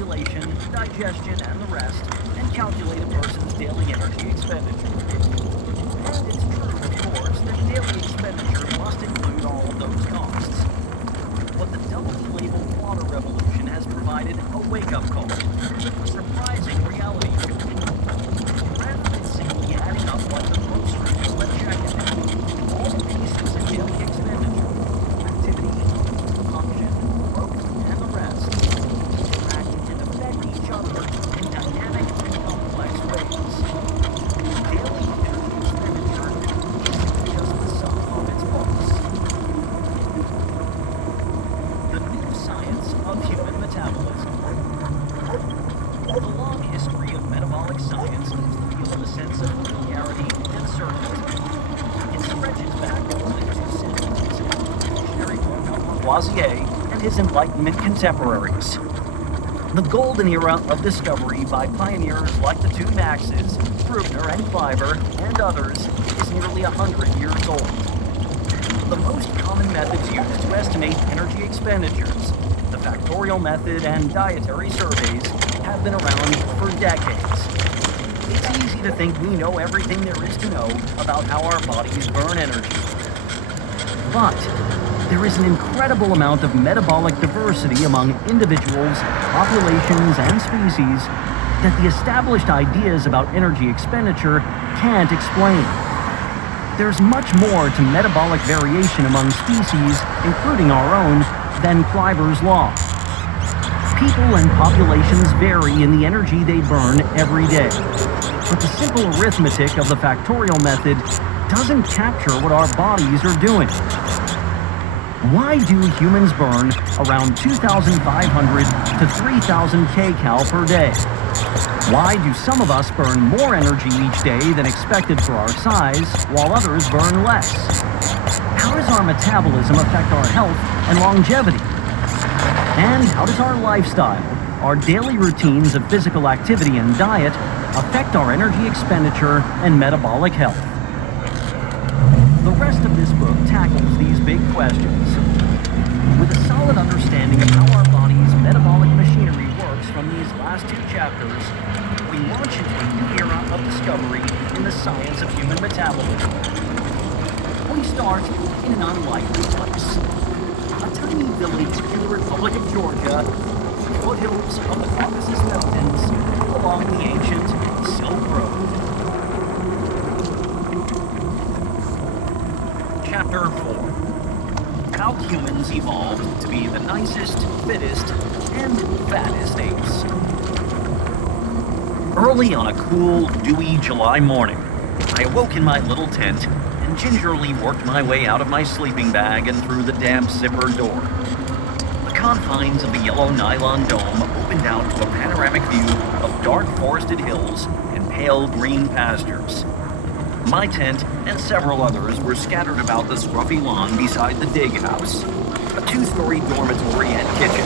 circulation, digestion, and the rest, and calculate a person's daily energy expenditure. And it's true, of course, that daily expenditure must include all of those costs. But the doubly labeled water revolution has provided a wake-up call, a surprising reality check. Rather than simply adding up like the groceries that check it out, all the pieces of daily expenditure, activity, function, growth, and the rest, interact and affect each other in dynamic and complex ways. Daily energy expenditure isn't just the sum of its parts. The new science of human metabolism. The long history of metabolic science gives the field a sense of familiarity and certainty. It stretches back only to sentences of evolutionary Lavoisier and his Enlightenment contemporaries. The golden era of discovery by pioneers like the two Maxes, Bruckner and Kleiber, and others, is nearly 100 years old. The most common methods used to estimate energy expenditures, the factorial method and dietary surveys, have been around for decades. It's easy to think we know everything there is to know about how our bodies burn energy. But there is an incredible amount of metabolic diversity among individuals, populations, and species that the established ideas about energy expenditure can't explain. There's much more to metabolic variation among species, including our own, than Kleiber's law. People and populations vary in the energy they burn every day. But the simple arithmetic of the factorial method doesn't capture what our bodies are doing. Why do humans burn around 2,500 to 3,000 kcal per day? Why do some of us burn more energy each day than expected for our size, while others burn less? How does our metabolism affect our health and longevity? And how does our lifestyle, our daily routines of physical activity and diet, affect our energy expenditure and metabolic health? The rest of this book tackles these big questions. With a solid understanding of how our body's metabolic machinery works from these last two chapters, we launch into a new era of discovery in the science of human metabolism. We start in an unlikely place. A tiny village in the Republic of Georgia, foothills of the Caucasus Mountains, along the ancient Silk Road. Chapter 4. How humans evolved to be the nicest, fittest, and fattest apes. Early on a cool, dewy July morning, I awoke in my little tent and gingerly worked my way out of my sleeping bag and through the damp zipper door. The confines of the yellow nylon dome opened out to a panoramic view of dark forested hills and pale green pastures. My tent and several others were scattered about the scruffy lawn beside the dig house, a two-story dormitory and kitchen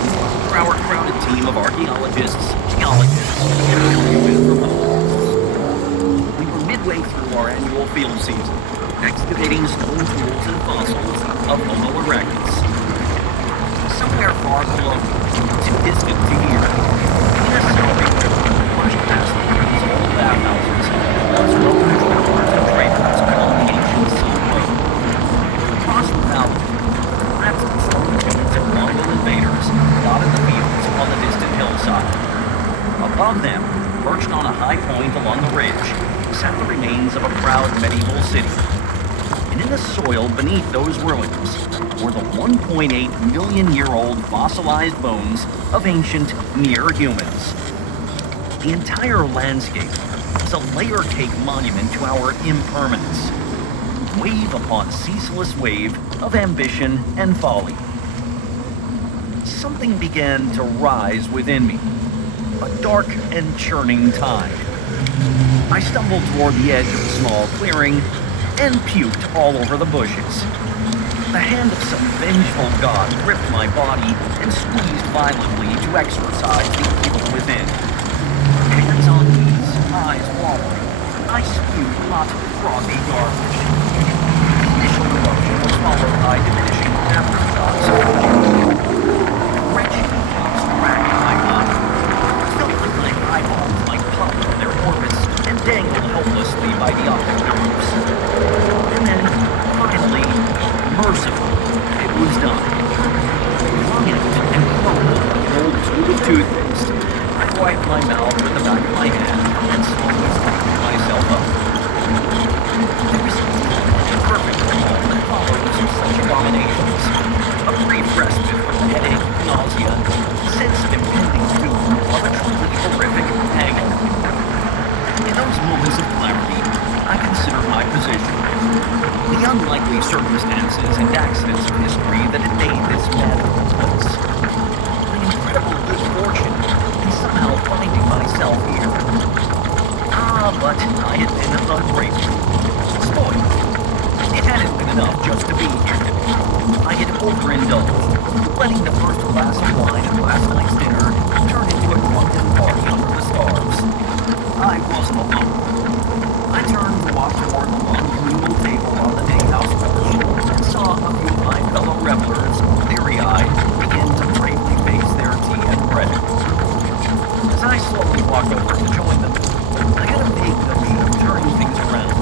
for our crowded team of archaeologists, geologists, and anthropologists. We were midway through our annual field season, excavating stone tools and fossils of Homo erectus. Somewhere far below, too distant to hear, in a snowy river rushed past the ruins of old bathhouses, once welcome explorers and traders along the ancient Silk Road. Across the valley, perhaps the stone dunes of Mongol invaders dotted the fields on the distant hillside. Above them, perched on a high point along the ridge, sat the remains of a proud medieval city. And in the soil beneath those ruins were the 1.8 million-year-old fossilized bones of ancient near humans. The entire landscape is a layer-cake monument to our impermanence. Wave upon ceaseless wave of ambition and folly. Something began to rise within me, a dark and churning tide. I stumbled toward the edge of a small clearing and puked all over the bushes. The hand of some vengeful god gripped my body and squeezed violently to exorcise the evil within. Hands on knees, eyes watering, I spewed hot, frothy garbage. Initial emotion was followed by diminishing afterthoughts. Wretched feelings racked my body. letting the first glass of wine at last night's dinner turn into a drunken party under the stars. I wasn't alone. I turned to walk toward the long communal table on the day house porch and saw a few of my fellow revelers, teary-eyed, begin to bravely face their tea and bread. As I slowly walked over to join them, I had a vague notion of turning things around,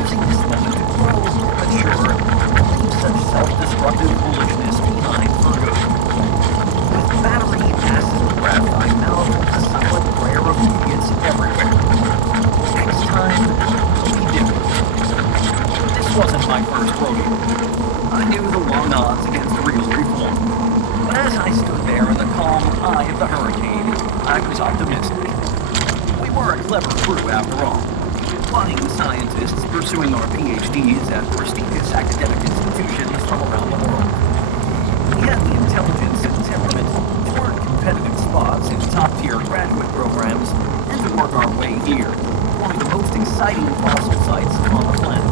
using this moment to grow, mature, and leave such self-destructive foolishness behind for good. With battery acid breath, I mouthed a silent prayer of obedience everywhere. Next time will be different. This wasn't my first rodeo. I knew the long odds against real reform. But as I stood there in the calm eye of the hurricane, I was optimistic. We were a clever crew after all. Budding scientists pursuing our PhDs at prestigious academic institutions from around the world. We had the intelligence and temperament to earn competitive spots in top-tier graduate programs and to work our way here, one of the most exciting fossil sites on the planet.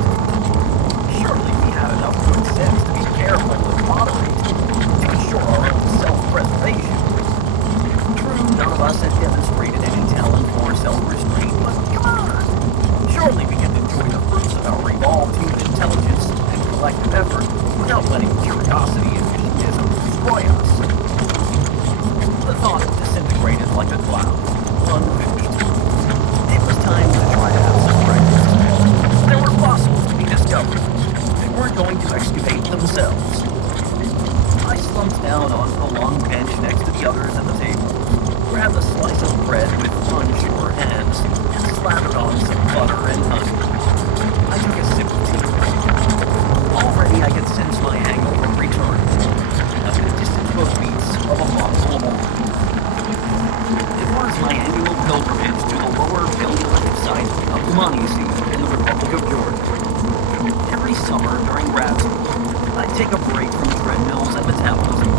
Surely we had enough good sense to be careful and moderate, to ensure our own self-preservation. True, none of us had demonstrated any talent for self-restraint, but come on! Surely we can enjoy the fruits of our evolved human intelligence and collective effort without letting curiosity and hedonism destroy us. The thought disintegrated like a cloud, unfinished. It was time to try to have some breakfast. There were fossils to be discovered. They weren't going to excavate themselves. I slumped down onto the long bench next to the others at the table, grabbed a slice of bread with unsure hands, and slathered on some butter and honey. I took a sip of tea. Already I could sense my hangover returning, as the distant hoofbeats of a thoughtful morning. It was my annual pilgrimage to the lower paleolithic site of Monesi in the Republic of Georgia. Every summer during grad school, I'd take a break from treadmills and metabolism,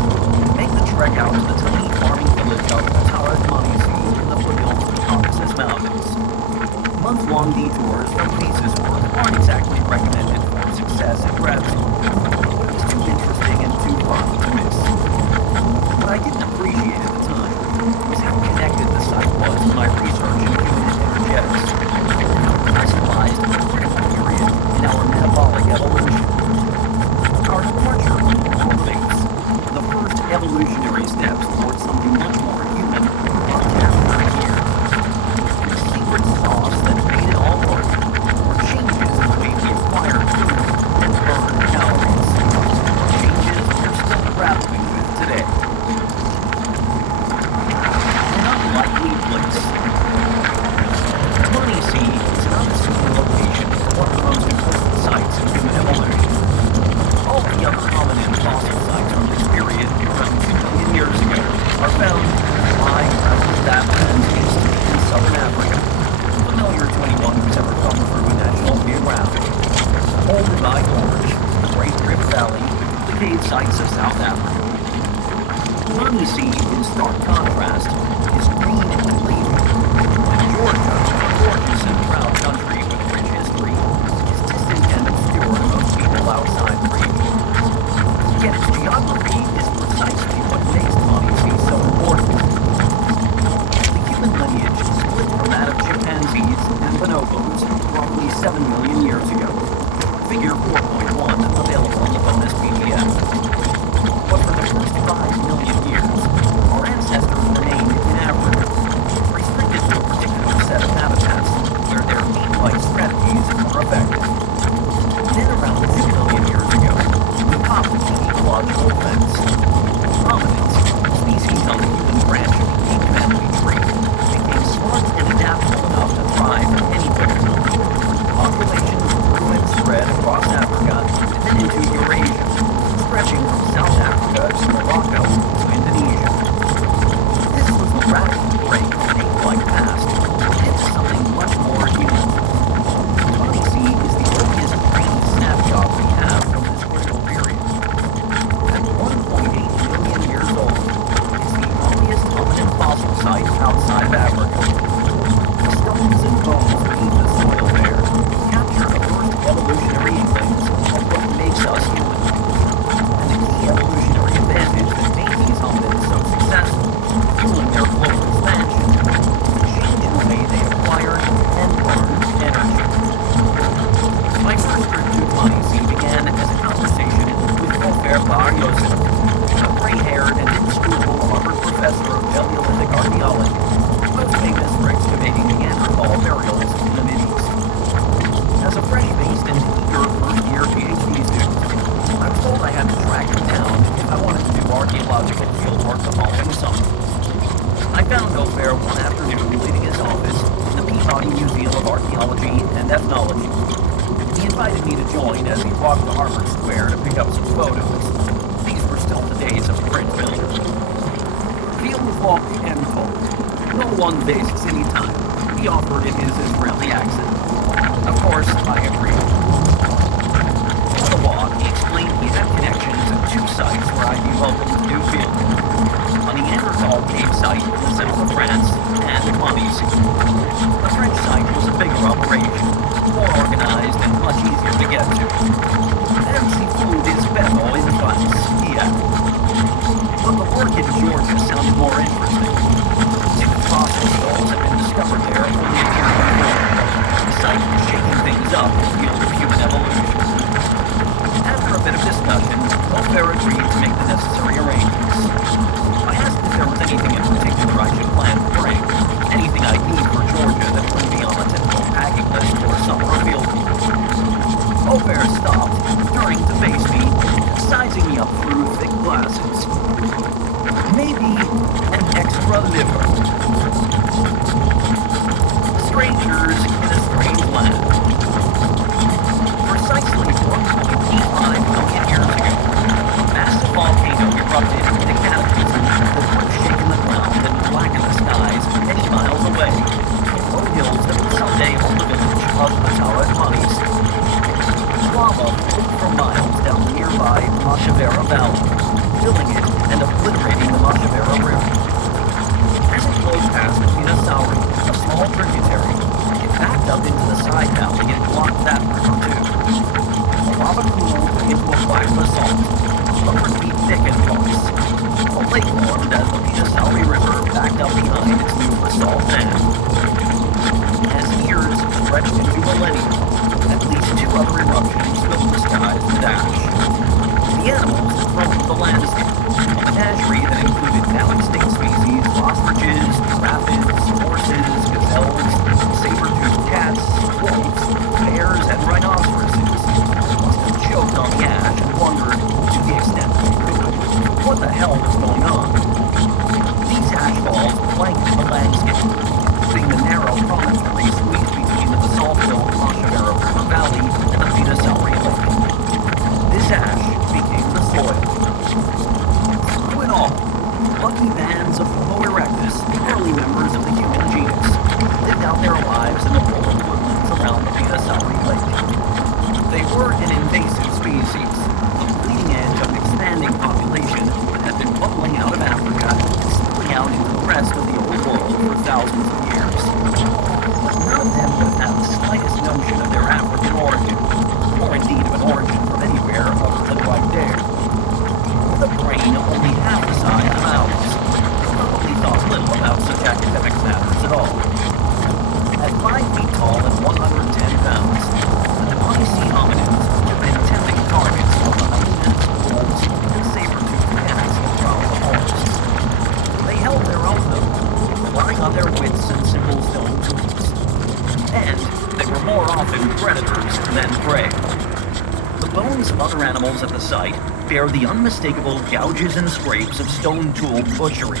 make the trek out to the tiny farming village of Tarad Monesi in the foothills of the Caucasus Mountains. Month-long detours from thesis work aren't exactly recommended for success in grad school, but it was too interesting and too fun to miss. What I didn't appreciate at the time was how connected the site was to my research in human energetics. I surmised a critical period in our metabolic evolution. Our departure motivates the first evolutionary steps towards something much more human are captured here. The secret sauce that made it all work were changes in the way we acquired food and burned calories. Changes we're still grappling with today. An unlikely place. Monesi is an unassuming location for one of the most important sites in human evolution. All the other hominid fossil sites from this period, around 2 million years ago, are found lying around Lapland, East and Southern Africa, familiar to anyone who's ever come through National Geographic. Olduvai Gorge, the Great Rift Valley, the cave sites of South Africa. Monesi, in stark contrast, is green and leafy. Georgia, a gorgeous and proud country with rich history, is distant and obscure to most people outside the region. Yet its geography is precisely what makes Monesi so important. The human lineage split from that of chimpanzees and bonobos roughly 7 million years ago. Figure 4.1 available in the bonus PDF. But for the first 5 million years, our ancestors remained in geological fieldwork the following summer. I found Ofer one afternoon leaving his office in the Peabody Museum of Archaeology and Ethnology. He invited me to join as he walked to Harvard Square to pick up some photos. These were still the days of print film. Fieldwork and talk. No one wastes any time, he offered in his Israeli accent. Of course, I agreed. On the walk, he explained he had connections at two sites where I'd be welcome to do field work. On the Neanderthal cave site in the south of France, and at Montesy. The French site was a bigger operation, more organized and much easier to get to. And seafood is better in France, he added. But the work in Georgia sounded more interesting. Two fossil skulls had been discovered there only a year before. The site was shaking things up in the field of human evolution. After a bit of discussion, Ofer agreed to make the necessary arrangements. I asked if there was anything in particular I should plan to bring, anything I'd need for Georgia that wouldn't be on a typical packing list for a summer field trip. Ofer stopped, turning to face me, sizing me up through thick glasses. Maybe an extra liver. Strangers in a strange land. Precisely 1.85 million years ago, a massive volcano erupted in a cataclysm that would have shaken the ground and blackened the skies many miles away, in low hills that would someday hold the village of Patara and Montesy. Lava flowed for miles down the nearby Mashevera Valley, filling it and obliterating the Mashevera River. As it flowed past Pina Sauri, a small tributary, it backed up into the side valley and blocked that river too. The lava cooled into a black basalt, 100 feet thick in parts. A lake formed as the Pina Sauri River backed up behind its new basalt dam. As years stretched into millennia, at least two other eruptions filled the skies with ash. The animals that roamed the landscape, a menagerie that included now-extinct species, ostriches, giraffes, horses, gazelles, saber-toothed cats, wolves, bears, and rhinoceroses, must have choked on the ash and wondered, to the extent they could, what the hell was going on. These ash balls blanketed the landscape, including the narrow promontory squeezed between the basalt-filled Mashevera River Valley and the Pina Sauri Lake. This ash became the soil. Through it all, lucky bands of Homo erectus, early members of the human genus, lived out their lives in the rolling woodlands around the Pina Sauri Lake. They were an invasive species, the bleeding edge of an expanding population that had been bubbling out of Africa and spilling out into the rest of the old world for thousands of years. But none of them would have had the slightest notion of their African origin, or indeed of an origin from anywhere other than right there. With a brain only half the size of ours, probably thought little about such academic matters at all. At 5 feet tall and 110 pounds, the Montesy hominids have been tempting targets for the hyenas, wolves, and saber-toothed cats that prowl the forests. They held their own though, relying on their wits and simple stone tools. And they were more often predators than prey. The bones of other animals at the site bear the unmistakable gouges and scrapes of stone tool butchery.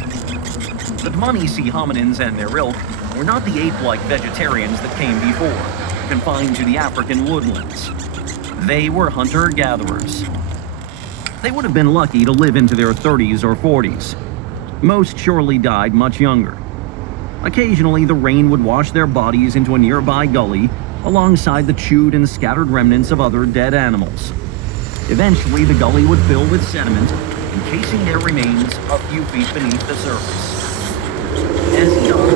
The Montesy hominins and their ilk were not the ape-like vegetarians that came before, confined to the African woodlands. They were hunter-gatherers. They would have been lucky to live into their 30s or 40s. Most surely died much younger. Occasionally, the rain would wash their bodies into a nearby gully, alongside the chewed and scattered remnants of other dead animals. Eventually, the gully would fill with sediment, encasing their remains a few feet beneath the surface. As young,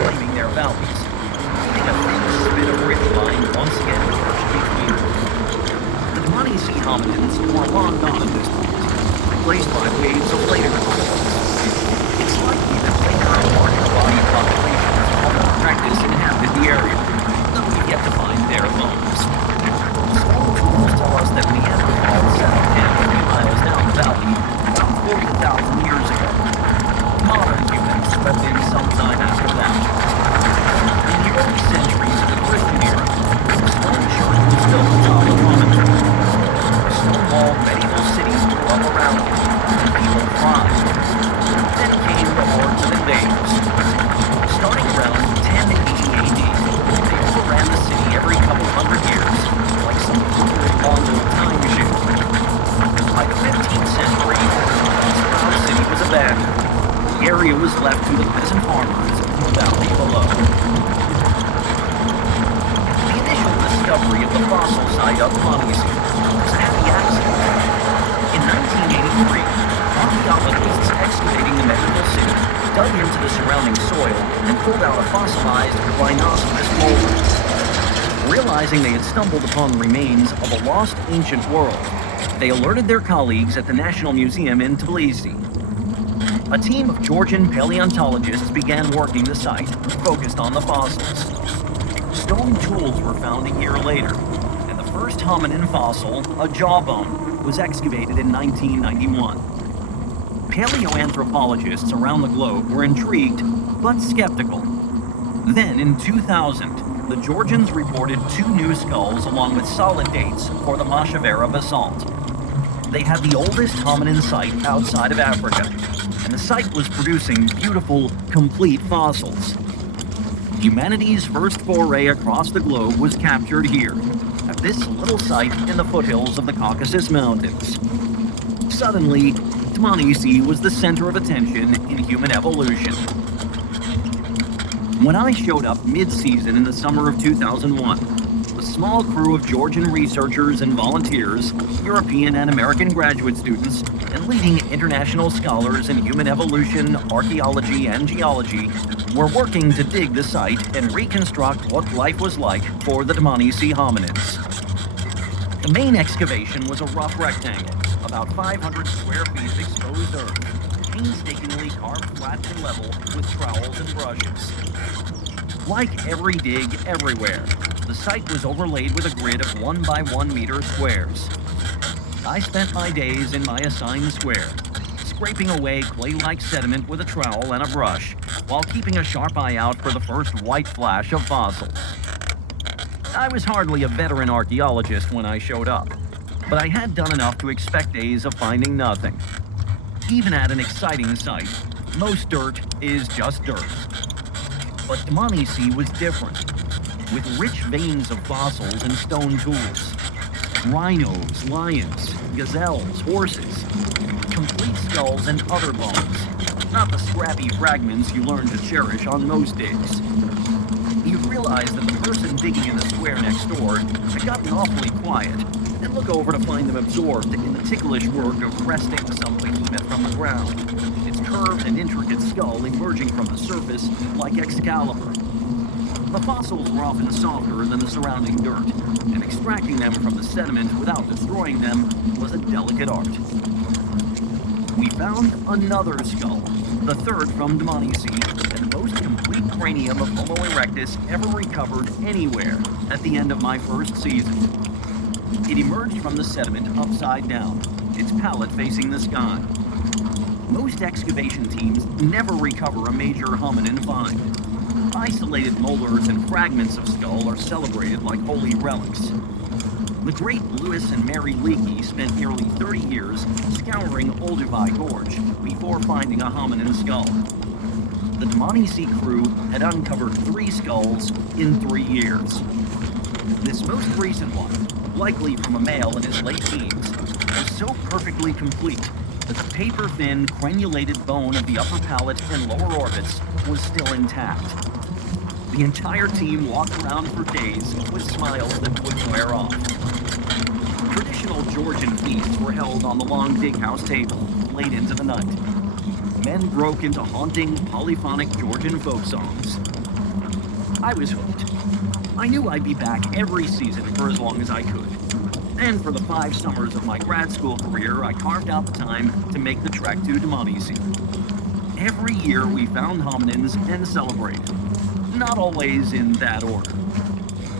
claiming their valleys, leaving a thin spit of ridgeline once again perched between them. The Montesy hominins were long gone at this point, replaced by waves of later hominins. It's likely that later and larger body populations of Homo erectus inhabited the area, though we've yet to find their bones. Stone tools tell us that Neanderthals settled in a few miles down the valley about 40,000 years ago. Modern humans swept in sometime after that. In the early centuries of the Christian era, the stone church was built atop a promontory. area was left to the peasant farmers in the valley below. The initial discovery of the fossil site of Dmanisi was a happy accident. In 1983, archaeologists excavating the medieval city dug into the surrounding soil and pulled out a fossilized rhinoceros molar. Realizing they had stumbled upon the remains of a lost ancient world, they alerted their colleagues at the National Museum in Tbilisi. A team of Georgian paleontologists began working the site, focused on the fossils. Stone tools were found a year later, and the first hominin fossil, a jawbone, was excavated in 1991. Paleoanthropologists around the globe were intrigued, but skeptical. Then, in 2000, the Georgians reported 2 new skulls along with solid dates for the Mashevera basalt. They had the oldest hominin site outside of Africa, and the site was producing beautiful, complete fossils. Humanity's first foray across the globe was captured here, at this little site in the foothills of the Caucasus Mountains. Suddenly, Dmanisi was the center of attention in human evolution. When I showed up mid-season in the summer of 2001, a small crew of Georgian researchers and volunteers, European and American graduate students, and leading international scholars in human evolution, archaeology, and geology were working to dig the site and reconstruct what life was like for the Dmanisi hominids. The main excavation was a rough rectangle, about 500 square feet of exposed earth, painstakingly carved flat and level with trowels and brushes. Like every dig everywhere, the site was overlaid with a grid of 1 by 1 meter squares. I spent my days in my assigned square, scraping away clay-like sediment with a trowel and a brush, while keeping a sharp eye out for the first white flash of fossils. I was hardly a veteran archaeologist when I showed up, but I had done enough to expect days of finding nothing. Even at an exciting site, most dirt is just dirt. But Dmanisi was different, with rich veins of fossils and stone tools. Rhinos, lions, gazelles, horses, complete skulls and other bones, not the scrappy fragments you learn to cherish on most days. You realize that the person digging in the square next door had gotten awfully quiet, and look over to find them absorbed in the ticklish work of wresting some behemoth from the ground, its curved and intricate skull emerging from the surface like Excalibur. The fossils were often softer than the surrounding dirt, and extracting them from the sediment without destroying them was a delicate art. We found another skull, the third from Dmanisi, and the most complete cranium of Homo erectus ever recovered anywhere at the end of my first season. It emerged from the sediment upside down, its palate facing the sky. Most excavation teams never recover a major hominin find. Isolated molars and fragments of skull are celebrated like holy relics. The great Louis and Mary Leakey spent nearly 30 years scouring Olduvai Gorge before finding a hominin skull. The Dmanisi crew had uncovered 3 skulls in 3 years. This most recent one, likely from a male in his late teens, was so perfectly complete that the paper-thin, crenulated bone of the upper palate and lower orbits was still intact. The entire team walked around for days with smiles that wouldn't wear off. Traditional Georgian feasts were held on the long dig house table, late into the night. Men broke into haunting, polyphonic Georgian folk songs. I was hooked. I knew I'd be back every season for as long as I could. And for the 5 summers of my grad school career, I carved out the time to make the trek to Dmanisi. Every year we found hominins and celebrated. Not always in that order.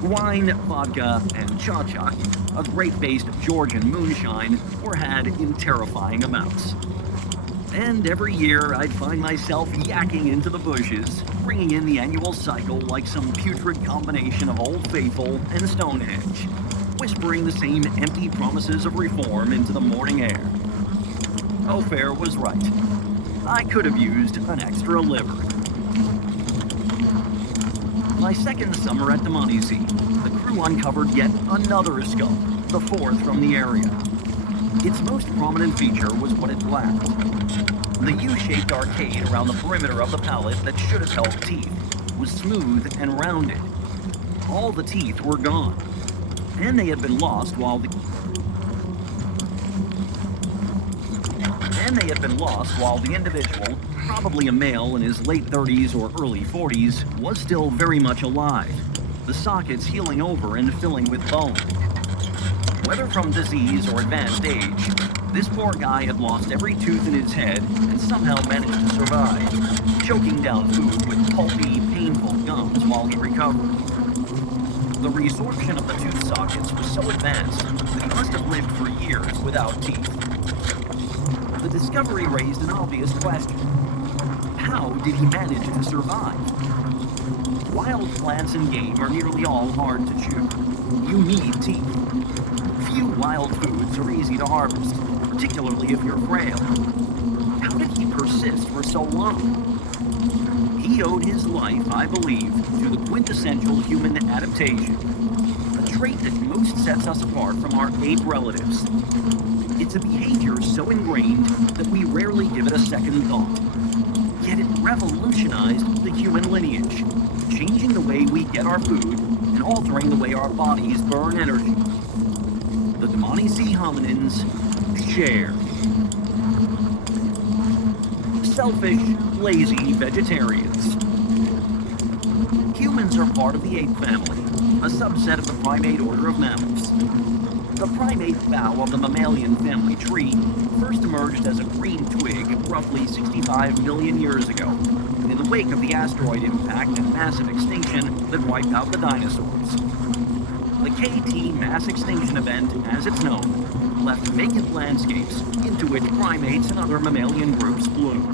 Wine, vodka, and cha-cha, a great-based Georgian moonshine, were had in terrifying amounts. And every year I'd find myself yakking into the bushes, bringing in the annual cycle like some putrid combination of Old Faithful and Stonehenge, whispering the same empty promises of reform into the morning air. Ofer was right. I could have used an extra liver. My second summer at Dmanisi, the crew uncovered yet another skull, the 4th from the area. Its most prominent feature was what it lacked. The U-shaped arcade around the perimeter of the palate that should have held teeth was smooth and rounded. All the teeth were gone, and they had been lost while the individual, probably a male in his late 30s or early 40s, was still very much alive, the sockets healing over and filling with bone. Whether from disease or advanced age, this poor guy had lost every tooth in his head and somehow managed to survive, choking down food with pulpy, painful gums while he recovered. The resorption of the tooth sockets was so advanced that he must have lived for years without teeth. The discovery raised an obvious question. How did he manage to survive? Wild plants and game are nearly all hard to chew. You need teeth. Few wild foods are easy to harvest, particularly if you're frail. How did he persist for so long? He owed his life, I believe, to the quintessential human adaptation, a trait that most sets us apart from our ape relatives. It's a behavior so ingrained that we rarely give it a second thought. Yet it revolutionized the human lineage, changing the way we get our food and altering the way our bodies burn energy. The Dmanisi hominins share. Selfish, lazy vegetarians. Humans are part of the ape family, a subset of the primate order of mammals. The primate bough of the mammalian family tree first emerged as a green twig roughly 65 million years ago, in the wake of the asteroid impact and massive extinction that wiped out the dinosaurs. The KT mass extinction event, as it's known, left vacant landscapes into which primates and other mammalian groups bloomed.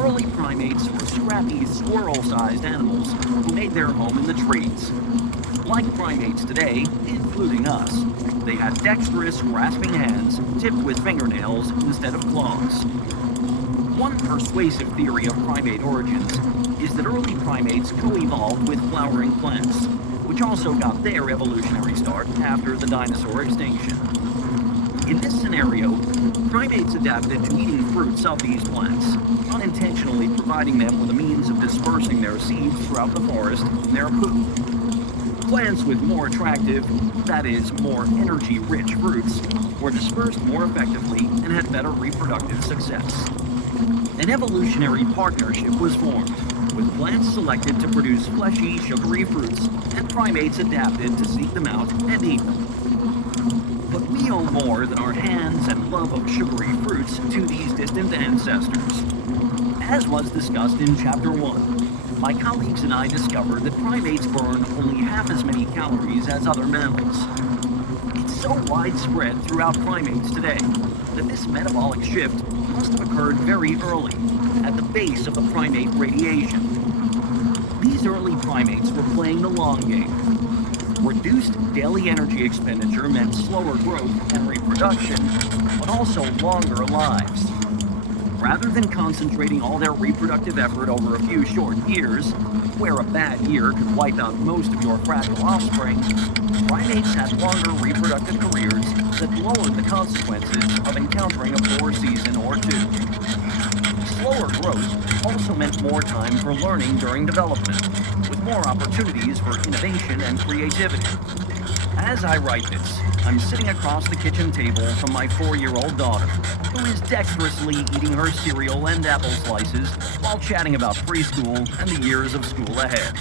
Early primates were scrappy, squirrel-sized animals who made their home in the trees. Like primates today, including us, they had dexterous, grasping hands tipped with fingernails instead of claws. One persuasive theory of primate origins is that early primates co-evolved with flowering plants, which also got their evolutionary start after the dinosaur extinction. In this scenario, primates adapted to eating fruits of these plants, unintentionally providing them with a means of dispersing their seeds throughout the forest in their poop. Plants with more attractive, that is, more energy-rich fruits, were dispersed more effectively and had better reproductive success. An evolutionary partnership was formed, with plants selected to produce fleshy, sugary fruits, and primates adapted to seek them out and eat them. But we owe more than our hands and love of sugary fruits to these distant ancestors. As was discussed in Chapter 1, my colleagues and I discovered that primates burn only half as many calories as other mammals. It's so widespread throughout primates today that this metabolic shift must have occurred very early, at the base of the primate radiation. These early primates were playing the long game. Reduced daily energy expenditure meant slower growth and reproduction, but also longer lives. Rather than concentrating all their reproductive effort over a few short years, where a bad year could wipe out most of your fragile offspring, primates had longer reproductive careers that lowered the consequences of encountering a poor season or two. Slower growth also meant more time for learning during development, with more opportunities for innovation and creativity. As I write this, I'm sitting across the kitchen table from my 4-year-old daughter, who is dexterously eating her cereal and apple slices while chatting about preschool and the years of school ahead.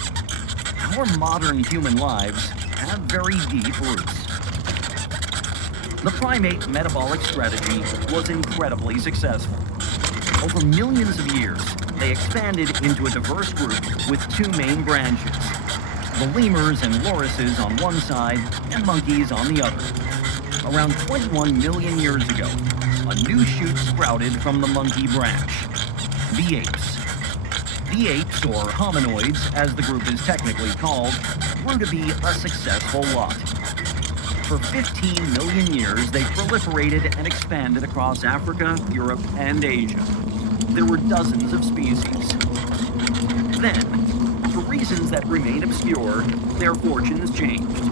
Our modern human lives have very deep roots. The primate metabolic strategy was incredibly successful. Over millions of years, they expanded into a diverse group with two main branches: the lemurs and lorises on one side, and monkeys on the other. Around 21 million years ago, a new shoot sprouted from the monkey branch: the apes. The apes, or hominoids as the group is technically called, grew to be a successful lot. For 15 million years, they proliferated and expanded across Africa, Europe, and Asia. There were dozens of species. Then, for reasons that remain obscure, their fortunes changed.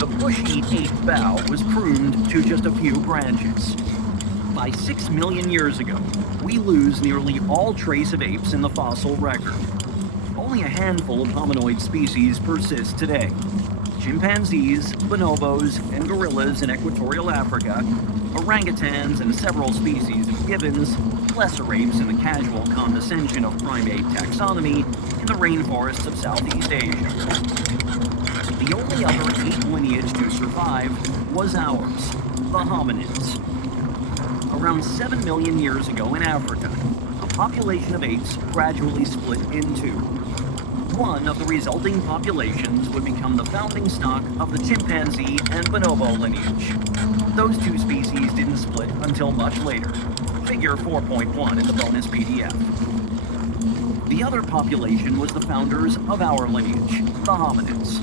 The bushy ape bough was pruned to just a few branches. By 6 million years ago, we lose nearly all trace of apes in the fossil record. Only a handful of hominoid species persist today. Chimpanzees, bonobos, and gorillas in equatorial Africa, orangutans and several species of gibbons, lesser apes in the casual condescension of primate taxonomy in the rainforests of Southeast Asia. The only other ape lineage to survive was ours, the hominids. Around 7 million years ago in Africa, a population of apes gradually split in two. One of the resulting populations would become the founding stock of the chimpanzee and bonobo lineage. Those two species didn't split until much later. Figure 4.1 in the bonus PDF. The other population was the founders of our lineage, the hominids.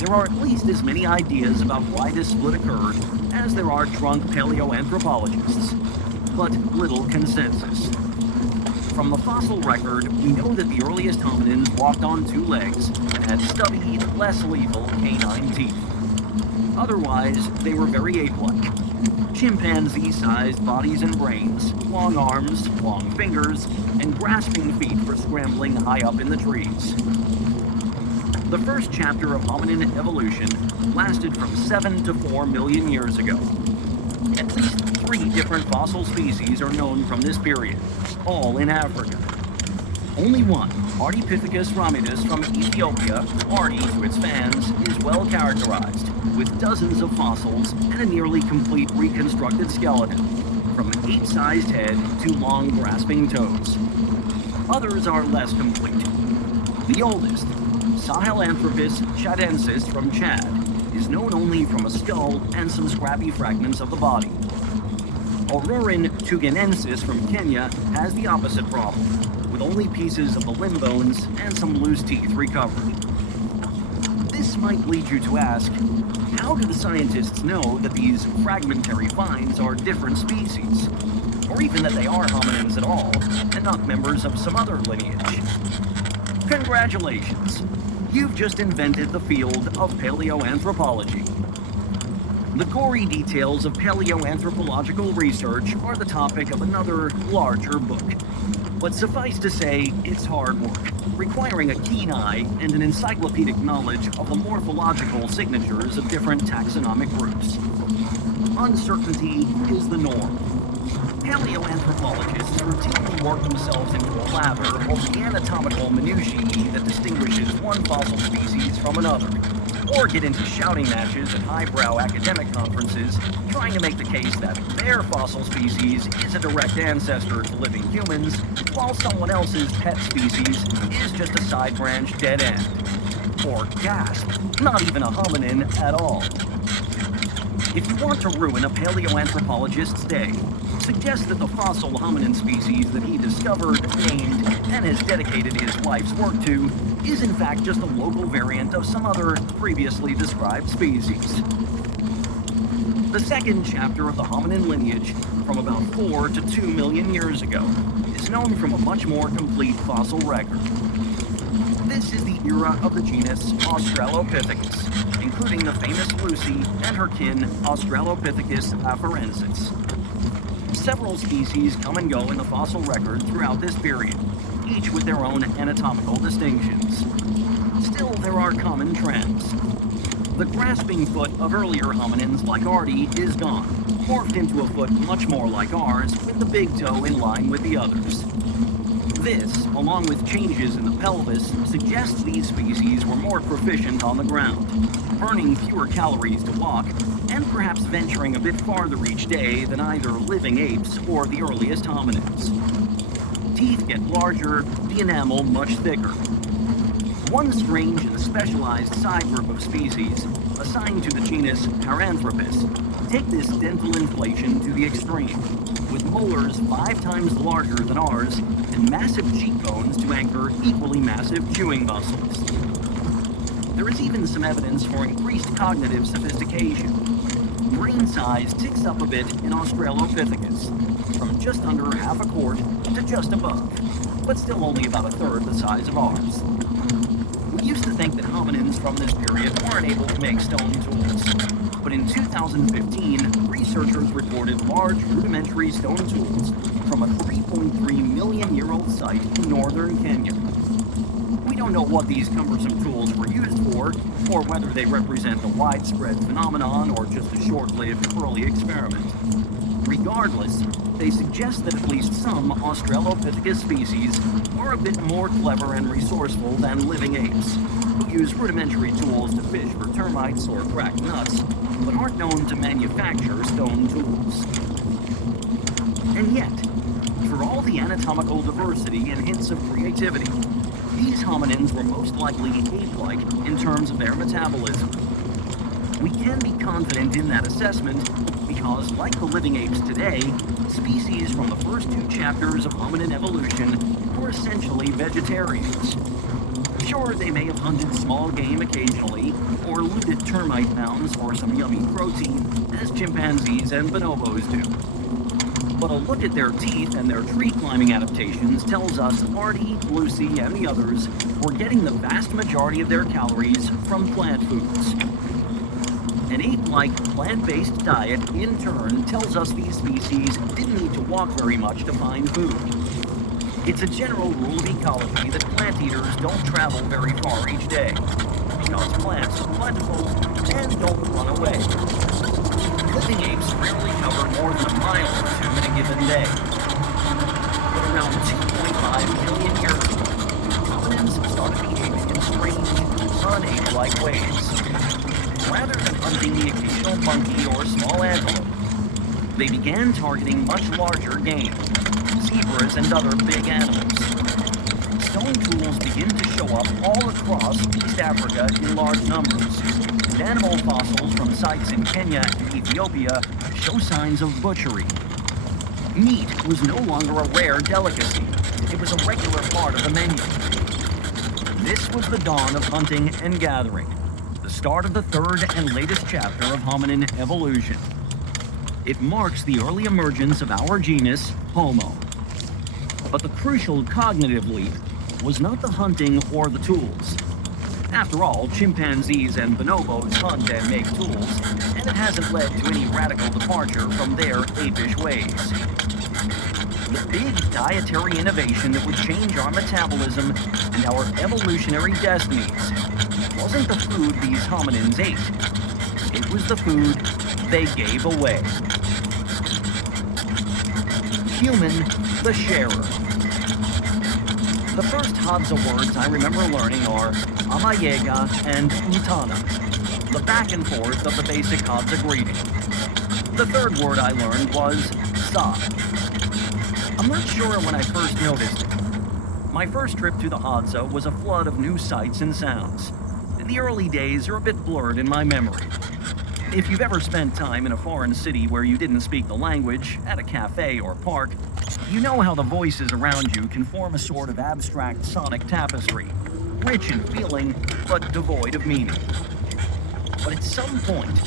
There are at least as many ideas about why this split occurred as there are drunk paleoanthropologists, but little consensus. From the fossil record, we know that the earliest hominins walked on two legs and had stubby, less lethal canine teeth. Otherwise, they were very ape-like. Chimpanzee-sized bodies and brains, long arms, long fingers, and grasping feet for scrambling high up in the trees. The first chapter of hominin evolution lasted from 7 to 4 million years ago. At least 3 different fossil species are known from this period, all in Africa. Only one, Ardipithecus ramidus from Ethiopia, Ardi to its fans, is well characterized, with dozens of fossils and a nearly complete reconstructed skeleton, from ape-sized head to long grasping toes. Others are less complete. The oldest, Sahelanthropus chadensis from Chad, is known only from a skull and some scrappy fragments of the body. Aurorin tugenensis from Kenya has the opposite problem, with only pieces of the limb bones and some loose teeth recovered. This might lead you to ask, how do the scientists know that these fragmentary finds are different species? Or even that they are hominins at all, and not members of some other lineage? Congratulations! You've just invented the field of paleoanthropology. The gory details of paleoanthropological research are the topic of another, larger book. But suffice to say, it's hard work, requiring a keen eye and an encyclopedic knowledge of the morphological signatures of different taxonomic groups. Uncertainty is the norm. Paleoanthropologists routinely work themselves into a lather over the anatomical minutiae that distinguishes one fossil species from another, or get into shouting matches at highbrow academic conferences trying to make the case that their fossil species is a direct ancestor to living humans, while someone else's pet species is just a side branch dead end. Or gasp, not even a hominin at all. If you want to ruin a paleoanthropologist's day, suggest that the fossil hominin species that he discovered, named, and has dedicated his life's work to is in fact just a local variant of some other previously described species. The second chapter of the hominin lineage, from about 4 to 2 million years ago, is known from a much more complete fossil record. This is the era of the genus Australopithecus, including the famous Lucy and her kin Australopithecus afarensis. Several species come and go in the fossil record throughout this period, each with their own anatomical distinctions. Still, there are common trends. The grasping foot of earlier hominins like Ardi is gone, morphed into a foot much more like ours, with the big toe in line with the others. This, along with changes in the pelvis, suggests these species were more proficient on the ground, burning fewer calories to walk, and perhaps venturing a bit farther each day than either living apes or the earliest hominids. Teeth get larger, the enamel much thicker. One strange and specialized side group of species, assigned to the genus Paranthropus, take this dental inflation to the extreme, with molars 5 times larger than ours and massive cheekbones to anchor equally massive chewing muscles. There is even some evidence for increased cognitive sophistication. Brain size ticks up a bit in Australopithecus, from just under half a quart to just above, but still only about a third the size of ours. We used to think that hominins from this period weren't able to make stone tools, but But in 2015, researchers reported large rudimentary stone tools from a 3.3-million-year-old site in northern Kenya. We don't know what these cumbersome tools were used for, or whether they represent a widespread phenomenon or just a short-lived early experiment. Regardless, they suggest that at least some Australopithecus species are a bit more clever and resourceful than living apes, who use rudimentary tools to fish for termites or crack nuts, but aren't known to manufacture stone tools. And yet, for all the anatomical diversity and hints of creativity, these hominins were most likely ape-like in terms of their metabolism. We can be confident in that assessment because, like the living apes today, species from the first two chapters of hominin evolution were essentially vegetarians. Sure, they may have hunted small game occasionally, or looted termite mounds for some yummy protein, as chimpanzees and bonobos do. But a look at their teeth and their tree climbing adaptations tells us Artie, Lucy, and the others were getting the vast majority of their calories from plant foods. An ape-like plant-based diet, in turn, tells us these species didn't need to walk very much to find food. It's a general rule of ecology that plant eaters don't travel very far each day, because plants are plentiful and don't run away. Living apes rarely cover more than a mile or two in a given day. But around 2.5 million years ago, hominins started behaving in strange, non-ape-like ways. Rather than hunting the occasional monkey or small antelope, they began targeting much larger game, zebras and other big animals. Stone tools begin to show up all across East Africa in large numbers, and animal fossils from sites in Kenya and Ethiopia show signs of butchery. Meat was no longer a rare delicacy. It was a regular part of the menu. This was the dawn of hunting and gathering, the start of the third and latest chapter of hominin evolution. It marks the early emergence of our genus, Homo. But the crucial cognitive leap was not the hunting or the tools. After all, chimpanzees and bonobos hunt and make tools, and it hasn't led to any radical departure from their apish ways. The big dietary innovation that would change our metabolism and our evolutionary destinies wasn't the food these hominins ate. It was the food they gave away. Human, the sharer. The first Hadza words I remember learning are Amayega and Mtana, the back and forth of the basic Hadza greeting. The third word I learned was Sa. I'm not sure when I first noticed it. My first trip to the Hadza was a flood of new sights and sounds. The early days are a bit blurred in my memory. If you've ever spent time in a foreign city where you didn't speak the language, at a cafe or park, you know how the voices around you can form a sort of abstract sonic tapestry, rich in feeling, but devoid of meaning. But at some point,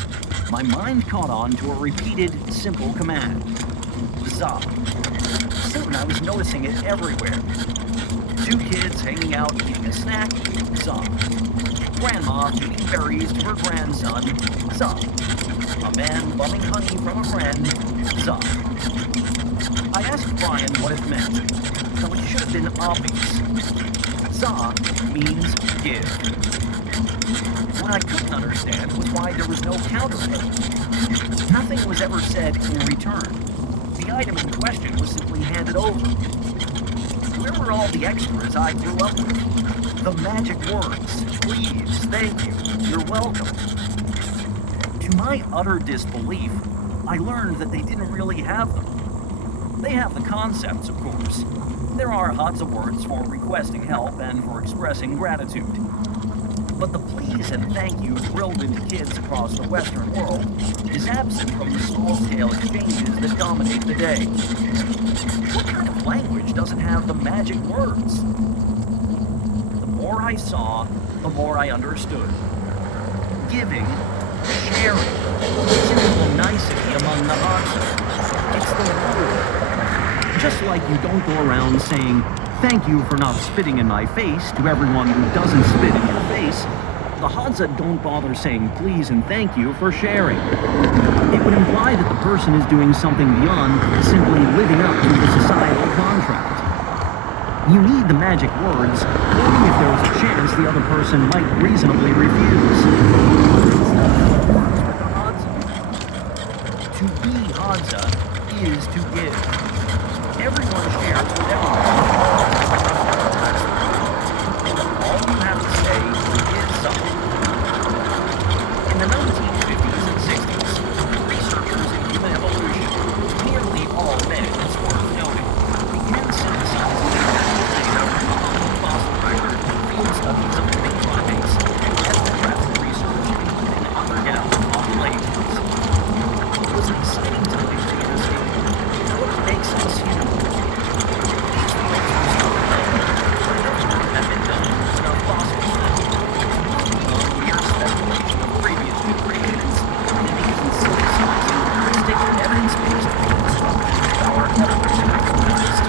my mind caught on to a repeated, simple command. Za. Soon I was noticing it everywhere. Two kids hanging out eating a snack, za. Grandma feeding berries to her grandson, za. A man bumming honey from a friend, za. I asked Brian what it meant, so it should have been obvious. Za means give. What I couldn't understand was why there was no counterpart. Nothing was ever said in return. The item in question was simply handed over. Where were all the extras I grew up with? The magic words, please, thank you, you're welcome. To my utter disbelief, I learned that they didn't really have them. They have the concepts, of course. There are Hadza words for requesting help and for expressing gratitude. But the please and thank you drilled into kids across the Western world is absent from the small-scale exchanges that dominate the day. What kind of language doesn't have the magic words? The more I saw, the more I understood. Giving, sharing, simple nicety among the Hadza. It's the rule. Just like you don't go around saying, thank you for not spitting in my face to everyone who doesn't spit in your face, the Hadza don't bother saying please and thank you for sharing. It would imply that the person is doing something beyond simply living up to the societal contract. You need the magic words, only if there is a chance the other person might reasonably refuse. To be Hadza is to give. Everyone shares with everyone. All you have to say is something. In the 1950s and 60s, researchers in human evolution, nearly all men, it's worth noting, began synthesizing data from the fossil record, field studies of living primates, and ethnographic research in hunter-gatherer populations. It was an exciting time for the industry. What makes us human? These fields were started but enough work had been done in our fossil field. Beyond mere speculation of previous generations, and even synthesizing realistic evidence-based tools of our evolutionary past.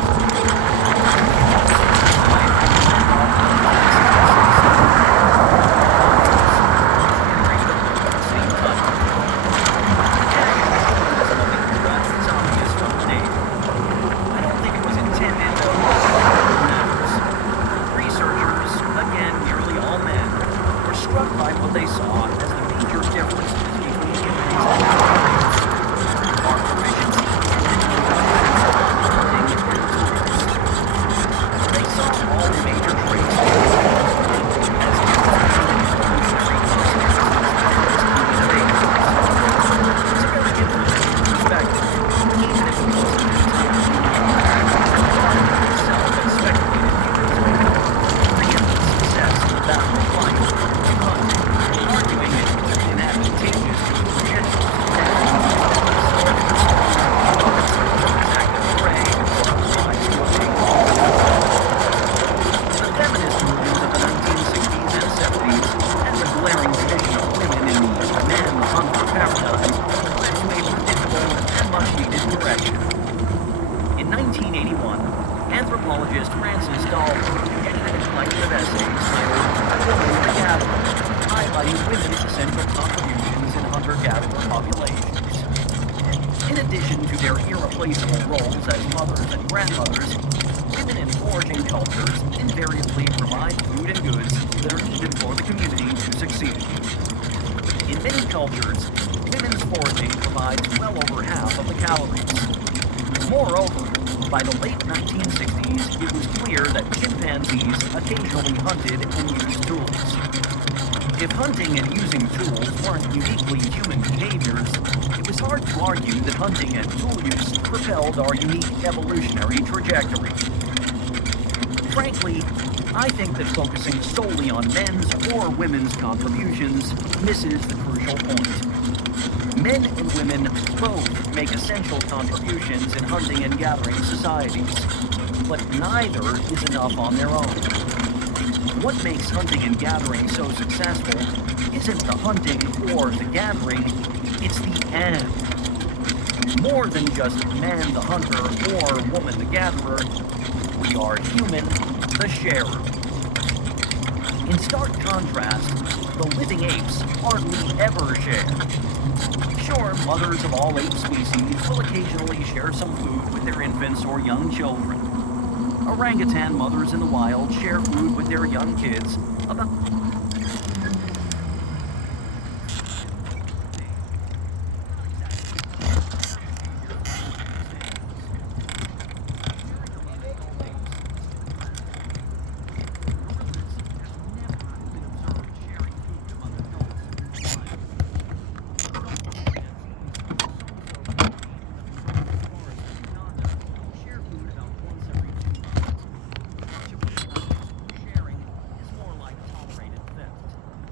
If hunting and using tools weren't uniquely human behaviors, it was hard to argue that hunting and tool use propelled our unique evolutionary trajectory. Frankly, I think that focusing solely on men's or women's contributions misses the crucial point. Men and women both make essential contributions in hunting and gathering societies, but neither is enough on their own. What makes hunting and gathering so successful isn't the hunting or the gathering, it's the and. More than just man the hunter or woman the gatherer, we are human the sharer. In stark contrast, the living apes hardly ever share. Sure, mothers of all ape species will occasionally share some food with their infants or young children. Orangutan mothers in the wild share food with their young kids about